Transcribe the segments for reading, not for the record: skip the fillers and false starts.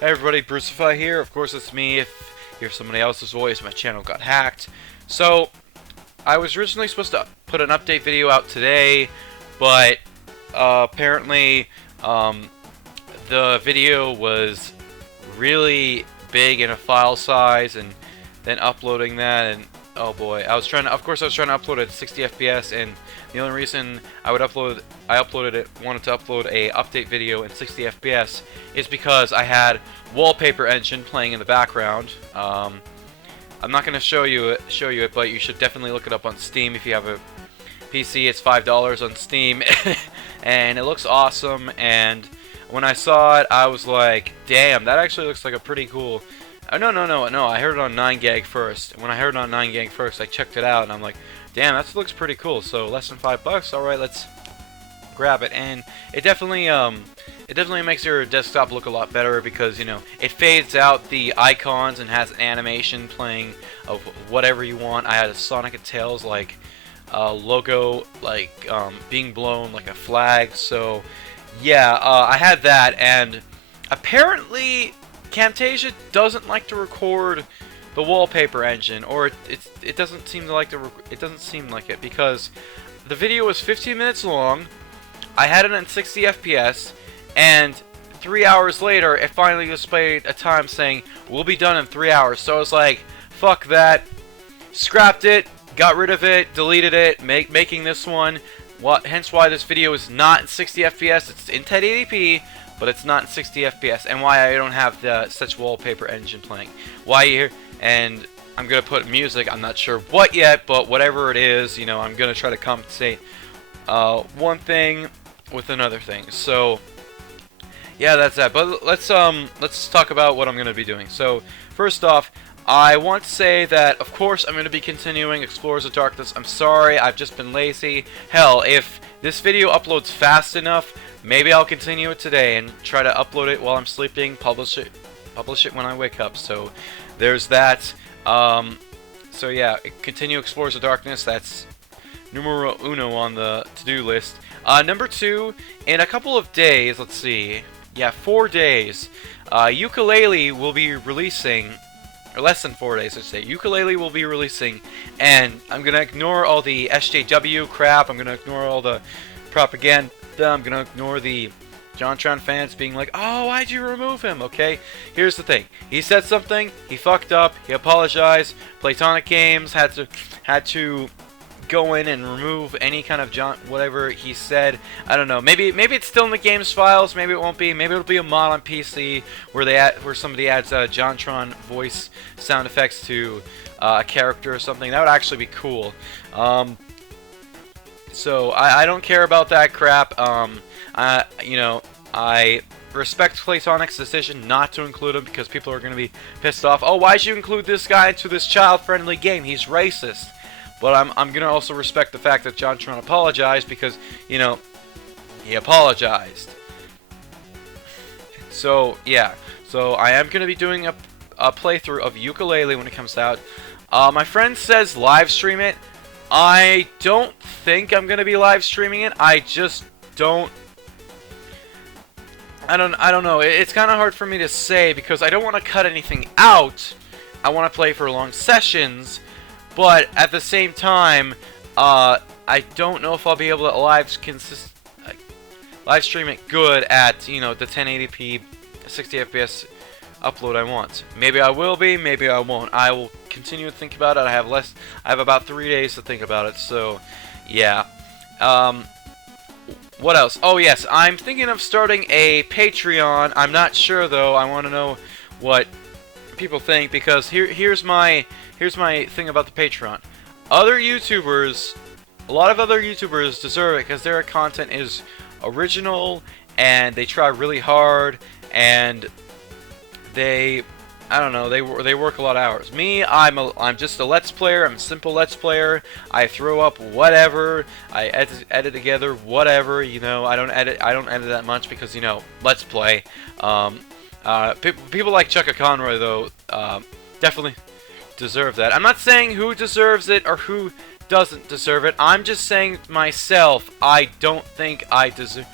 Hey everybody, Brucify here. Of course it's me. If you hear somebody else's voice, my channel got hacked. So, I was originally supposed to put an update video out today, but apparently the video was really big in a file size, and then uploading that, and oh boy, of course I was trying to upload it at 60 FPS, and the only reason I wanted to upload a update video in 60 FPS is because I had Wallpaper Engine playing in the background. I'm not going to show you it, but you should definitely look it up on Steam if you have a PC. It's $5 on Steam, and it looks awesome. And when I saw it, I was like, "Damn, that actually looks like a pretty cool." No. I heard it on 9gag first. And when I heard it on 9gag first, I checked it out, and I'm like, "Damn, that looks pretty cool." So less than $5. All right, let's grab it. And it definitely makes your desktop look a lot better because, you know, it fades out the icons and has an animation playing of whatever you want. I had a Sonic and Tails like logo like being blown like a flag. So yeah, I had that, and apparently Camtasia doesn't like to record the Wallpaper Engine, or it doesn't seem to like to it doesn't seem like it, because the video was 15 minutes long. I had it in 60 FPS, and 3 hours later, it finally displayed a time saying, "We'll be done in 3 hours." So I was like, fuck that. Scrapped it, got rid of it, deleted it, making this one. Hence why this video is not in 60 FPS. It's in 1080p, but it's not in 60 FPS. And why I don't have the such Wallpaper Engine playing. Why here? And I'm going to put music. I'm not sure what yet, but whatever it is, you know, I'm going to try to compensate one thing with another thing. So yeah, that's that. But let's talk about what I'm going to be doing. So first off, I want to say that of course I'm going to be continuing Explorers of Darkness. I'm sorry, I've just been lazy. Hell, if this video uploads fast enough, maybe I'll continue it today and try to upload it while I'm sleeping, publish it when I wake up. So there's that. So yeah, continue Explorers of Darkness. That's numero uno on the to-do list. Number 2, in a couple of days, let's see, yeah, 4 days, Yooka will be releasing, or less than 4 days, let's say. Yooka will be releasing, and I'm gonna ignore all the SJW crap. I'm gonna ignore all the propaganda. I'm gonna ignore the JonTron fans being like, "Oh, why'd you remove him?" Okay, here's the thing. He said something. He fucked up. He apologized. Platonic Games had to go in and remove any kind of whatever he said. I don't know. Maybe it's still in the game's files. Maybe it won't be. Maybe it'll be a mod on PC where somebody adds JonTron voice sound effects to a character or something. That would actually be cool. So I don't care about that crap. You know, I respect Platonic's decision not to include him because people are going to be pissed off. "Oh, why'd you include this guy into this child-friendly game? He's racist." But I'm going to also respect the fact that JonTron apologized because, you know, he apologized. So, yeah. So, I am going to be doing a playthrough of Yooka when it comes out. My friend says live stream it. I don't think I'm going to be live streaming it. I just don't... I don't know. It's kind of hard for me to say because I don't want to cut anything out. I want to play for long sessions. But at the same time, I don't know if I'll be able to live stream it good at, you know, the 1080p 60 FPS upload I want. Maybe I will be, maybe I won't. I will continue to think about it. I have about 3 days to think about it. So, yeah. What else? Oh yes, I'm thinking of starting a Patreon. I'm not sure though. I want to know what people think because here's my thing about the Patreon. Other YouTubers, a lot of other YouTubers deserve it because their content is original and they try really hard and I don't know, they work a lot of hours. Me, I'm just a Let's Player. I'm a simple Let's Player. I throw up whatever. I edit together whatever. You know, I don't edit that much because, you know, Let's Play. People like Chucka Conroy though definitely deserve that. I'm not saying who deserves it or who doesn't deserve it. I'm just saying myself. I don't think I deserve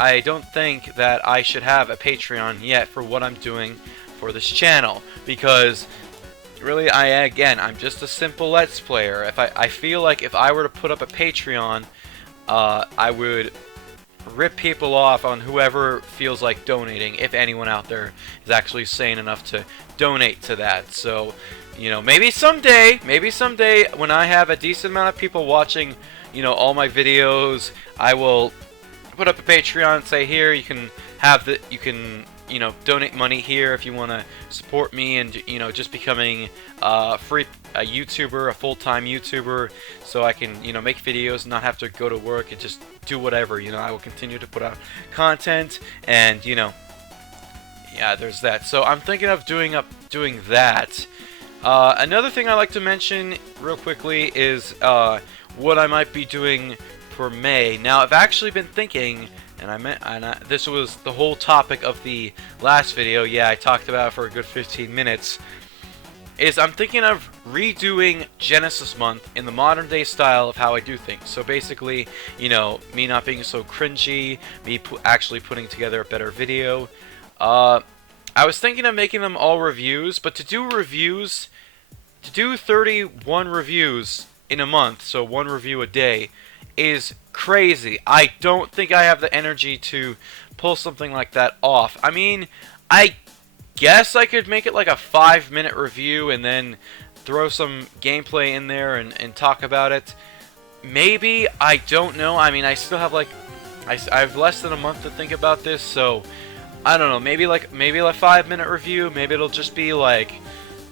I don't think that I should have a Patreon yet for what I'm doing for this channel, because really, I'm just a simple Let's Player. I feel like if I were to put up a Patreon, I would rip people off on whoever feels like donating, if anyone out there is actually sane enough to donate to that. So, you know, maybe someday when I have a decent amount of people watching, you know, all my videos, I will put up a Patreon and say, here, you can you know, donate money here if you want to support me and, you know, just becoming a YouTuber, a full-time YouTuber, so I can, you know, make videos and not have to go to work and just do whatever. You know, I will continue to put out content, and, you know, yeah, there's that. So I'm thinking of doing that. Another thing I like to mention real quickly is what I might be doing for May. Now, I've actually been thinking, and this was the whole topic of the last video. Yeah, I talked about it for a good 15 minutes. I'm thinking of redoing Genesis Month in the modern day style of how I do things. So basically, you know, me not being so cringy, me actually putting together a better video. I was thinking of making them all reviews, but to do 31 reviews in a month, so one review a day, is crazy. I don't think I have the energy to pull something like that off. I mean, I guess I could make it like a 5-minute review and then throw some gameplay in there and talk about it. Maybe, I don't know. I mean, I still have like I have less than a month to think about this, so I don't know. Maybe like a 5-minute review. Maybe it'll just be like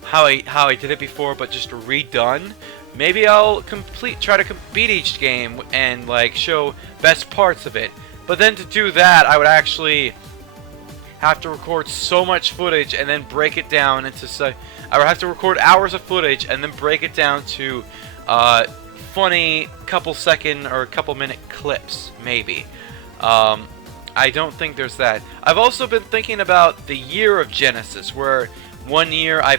how I did it before, but just redone. Maybe I'll try to beat each game and like show best parts of it. But then to do that, I would actually have to record so much footage and then break it down into I would have to record hours of footage and then break it down to funny couple-second or couple-minute clips, maybe. I don't think there's that. I've also been thinking about the year of Genesis, where one year I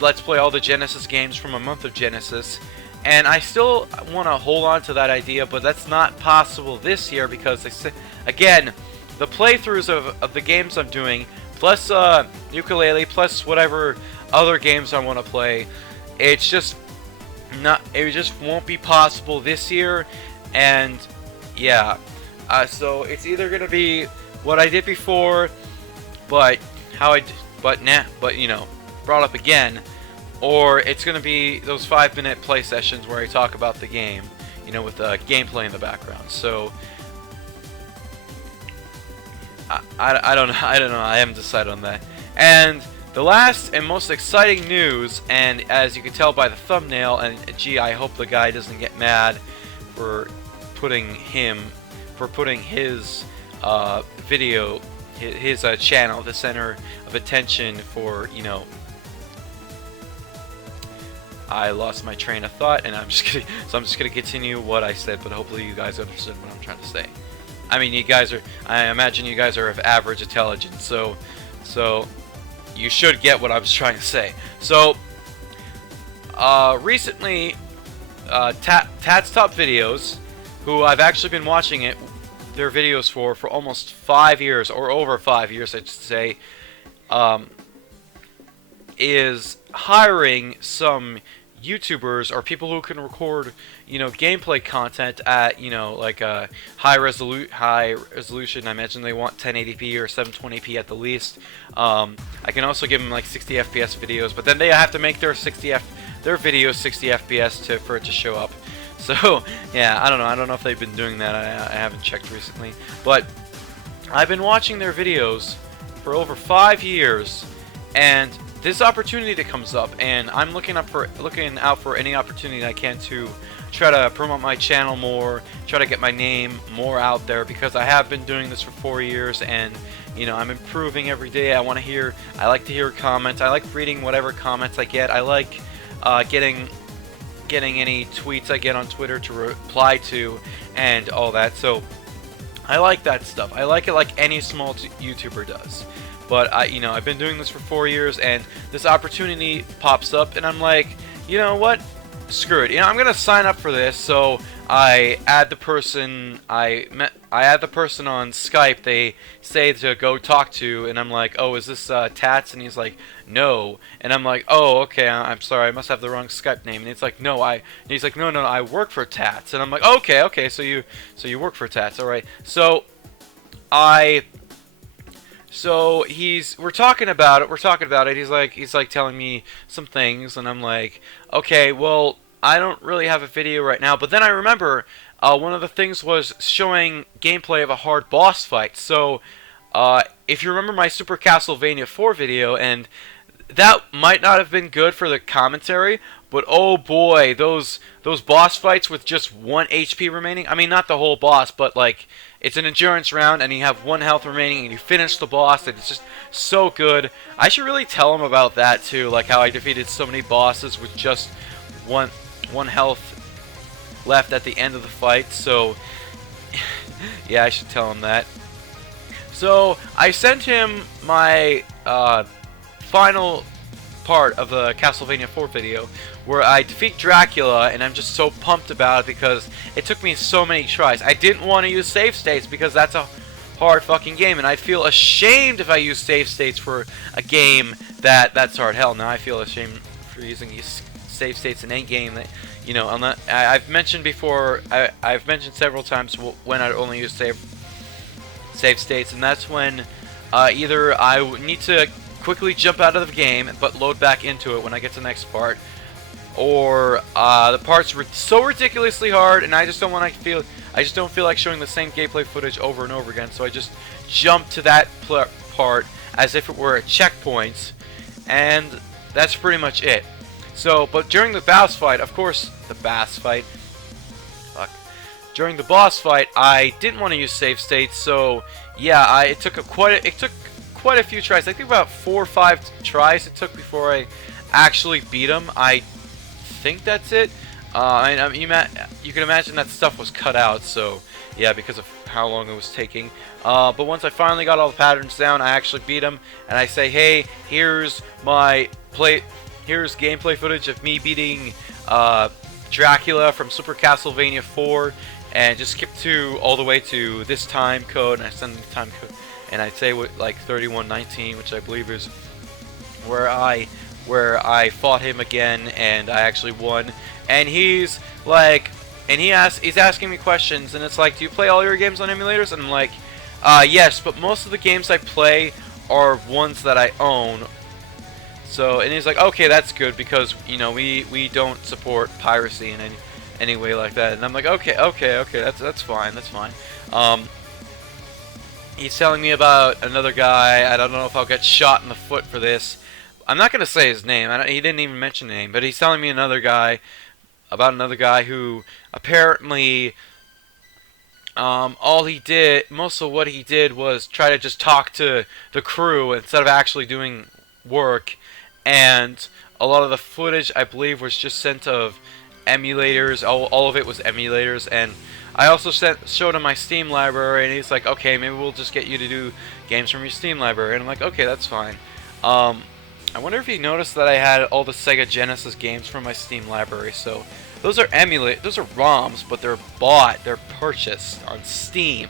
Let's play all the Genesis games from a month of Genesis, and I still want to hold on to that idea, but that's not possible this year because, again, the playthroughs of the games I'm doing, plus Yooka, plus whatever other games I want to play, it just won't be possible this year, and yeah, so it's either gonna be what I did before, but you know, brought up again, or it's going to be those 5-minute play sessions where I talk about the game, you know, with gameplay in the background. So I don't know. I haven't decided on that. And the last and most exciting news, and as you can tell by the thumbnail, and gee, I hope the guy doesn't get mad for putting his video, his channel, the center of attention for, you know, I lost my train of thought, and I'm just gonna continue what I said, but hopefully you guys understood what I'm trying to say. I mean, I imagine you guys are of average intelligence, so you should get what I was trying to say. So, recently, Tats Top Videos, who I've actually been watching their videos for almost 5 years, or over 5 years, I should say, is hiring some YouTubers or people who can record, you know, gameplay content at, you know, like a high resolution. I imagine they want 1080p or 720p at the least. I can also give them like 60 FPS videos, but then they have to make their videos 60 FPS for it to show up. So yeah, I don't know if they've been doing that. I haven't checked recently, but I've been watching their videos for over 5 years, and this opportunity comes up, and I'm looking out for any opportunity I can to try to promote my channel more, try to get my name more out there, because I have been doing this for 4 years, and you know, I'm improving every day. I like to hear comments. I like reading whatever comments I get. I like getting any tweets I get on Twitter to reply to and all that. So I like that stuff. I like it like any small YouTuber does. But I've been doing this for 4 years, and this opportunity pops up, and I'm like, you know what? Screw it. You know, I'm gonna sign up for this, so I add the person I add the person on Skype. They say to go talk to, and I'm like, oh, is this Tats? And he's like, no. And I'm like, oh, okay. I'm sorry. I must have the wrong Skype name. And he's like, no, And he's like, no, I work for Tats. And I'm like, okay. So you work for Tats, all right. So we're talking about it. He's like telling me some things, and I'm like, okay, well, I don't really have a video right now. But then I remember one of the things was showing gameplay of a hard boss fight. So if you remember my Super Castlevania 4 video, and that might not have been good for the commentary, but oh boy, those boss fights with just 1 HP remaining. I mean, not the whole boss, but like it's an endurance round, and you have 1 health remaining, and you finish the boss, and it's just so good. I should really tell him about that too, like how I defeated so many bosses with just one health left at the end of the fight. So yeah, I should tell him that. So I sent him my final part of the Castlevania 4 video where I defeat Dracula, and I'm just so pumped about it because it took me so many tries. I didn't want to use save states because that's a hard fucking game, and I'd feel ashamed if I used save states for a game that's hard. Hell, now I feel ashamed for using these save states in any game that, you know, I've mentioned before, I've mentioned several times when I only use save states, and that's when either I need to quickly jump out of the game but load back into it when I get to the next part, or the parts were so ridiculously hard and I just don't feel like showing the same gameplay footage over and over again, so I just jump to that part as if it were a checkpoint, and that's pretty much it. So, but during the boss fight, of course, during the boss fight, I didn't want to use save states, so yeah, it took quite a few tries. I think about 4 or 5 tries it took before I actually beat him. I think that's it. You can imagine that stuff was cut out, so yeah, because of how long it was taking. But once I finally got all the patterns down, I actually beat him, and I say, hey, here's gameplay footage of me beating Dracula from Super Castlevania 4, and just skip all the way to this time code, and I send the time code, and I say what, like 3119, which I believe is where I fought him again, and I actually won. And he's like, he's asking me questions, and it's like, do you play all your games on emulators? And I'm like, yes, but most of the games I play are ones that I own. So, and he's like, okay, that's good, because, you know, we don't support piracy in any way like that. And I'm like, okay, that's fine. He's telling me about another guy. I don't know if I'll get shot in the foot for this. I'm not going to say his name. He didn't even mention the name, but he's telling me about another guy who apparently most of what he did was try to just talk to the crew instead of actually doing work, and a lot of the footage, I believe, was just sent of emulators. All of it was emulators, and I also showed him my Steam library, and he's like, okay, maybe we'll just get you to do games from your Steam library, and I'm like, okay, that's fine. I wonder if he noticed that I had all the Sega Genesis games from my Steam library. So those are ROMs, but they're purchased on Steam.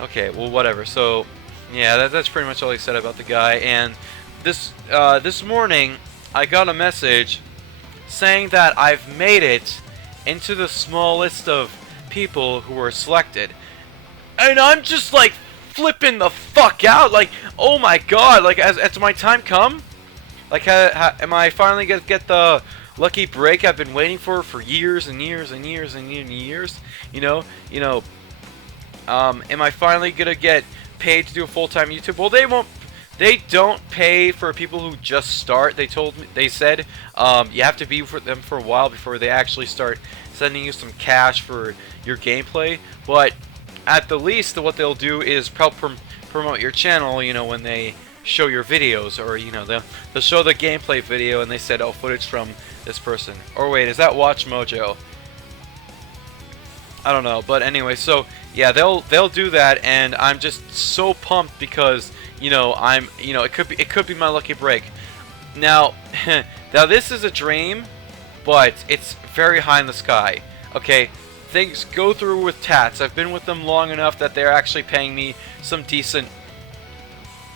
Okay, well, whatever. So yeah, that's pretty much all he said about the guy. And this morning I got a message saying that I've made it into the small list of people who were selected, and I'm just like flipping the fuck out, like, oh my god, like, has my time come? Like, am I finally gonna get the lucky break I've been waiting for years and years and years and years? You know, am I finally gonna get paid to do a full-time YouTube? Well, they don't pay for people who just start. They said you have to be with them for a while before they actually start sending you some cash for your gameplay, but at the least, what they'll do is promote your channel, you know, when they show your videos, or, you know, they'll show the gameplay video, and they said, oh, footage from this person. Or wait, is that Watch Mojo? I don't know, but anyway, so yeah, they'll do that, and I'm just so pumped because, you know, it could be my lucky break. Now, now this is a dream, but it's very high in the sky. Okay, things go through with Tats. I've been with them long enough that they're actually paying me some decent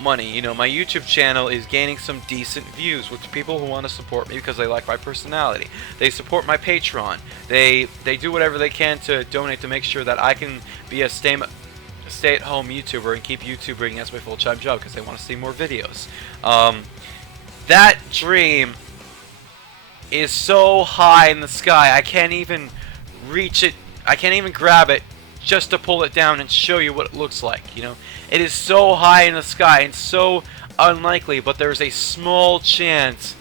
money. You know, my YouTube channel is gaining some decent views with people who want to support me because they like my personality. They support my Patreon. They do whatever they can to donate to make sure that I can be a stay-at-home YouTuber and keep YouTubing as my full-time job because they want to see more videos. That dream is so high in the sky, I can't even reach it. I can't even grab it just to pull it down and show you what it looks like, you know. It is so high in the sky and so unlikely, but there's a small chance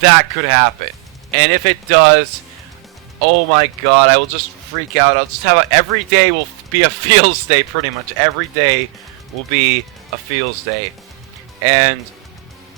that could happen. And if it does, oh my god, I will just freak out. I'll just have every day will be a feels day, pretty much. Every day will be a feels day. And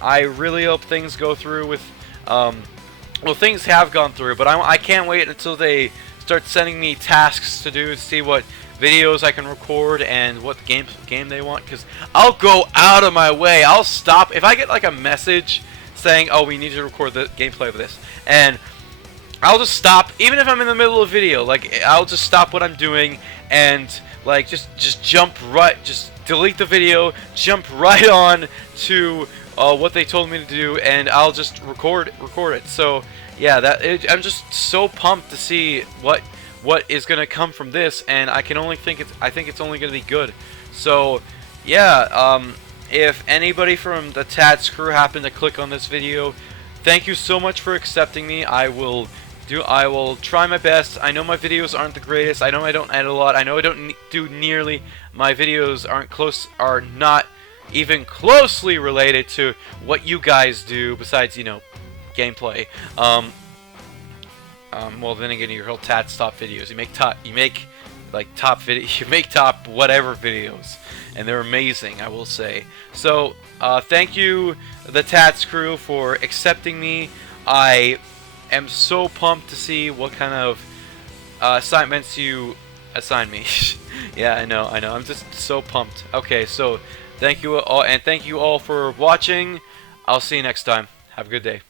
I really hope things go through with, well, things have gone through, but I can't wait until they start sending me tasks to do to see what videos I can record and what game they want, because I'll go out of my way. I'll stop if I get like a message saying, oh, we need you to record the gameplay of this, and I'll just stop, even if I'm in the middle of a video. Like, I'll just stop what I'm doing and like just jump right, just delete the video, jump right on to what they told me to do, and I'll just record it. So yeah, I'm just so pumped to see what is gonna come from this, and I think it's only gonna be good. So yeah, if anybody from the Tats crew happened to click on this video, thank you so much for accepting me. I will try my best. I know my videos aren't the greatest. I know I don't edit a lot. I know I don't do nearly. My videos are not even closely related to what you guys do, besides, you know, gameplay. Well, then again, your whole Tats top videos. You make top whatever videos, and they're amazing, I will say. So, thank you, the Tats crew, for accepting me. I am so pumped to see what kind of assignments you assign me. Yeah, I know. I'm just so pumped. Okay, so thank you all, and thank you all for watching. I'll see you next time. Have a good day.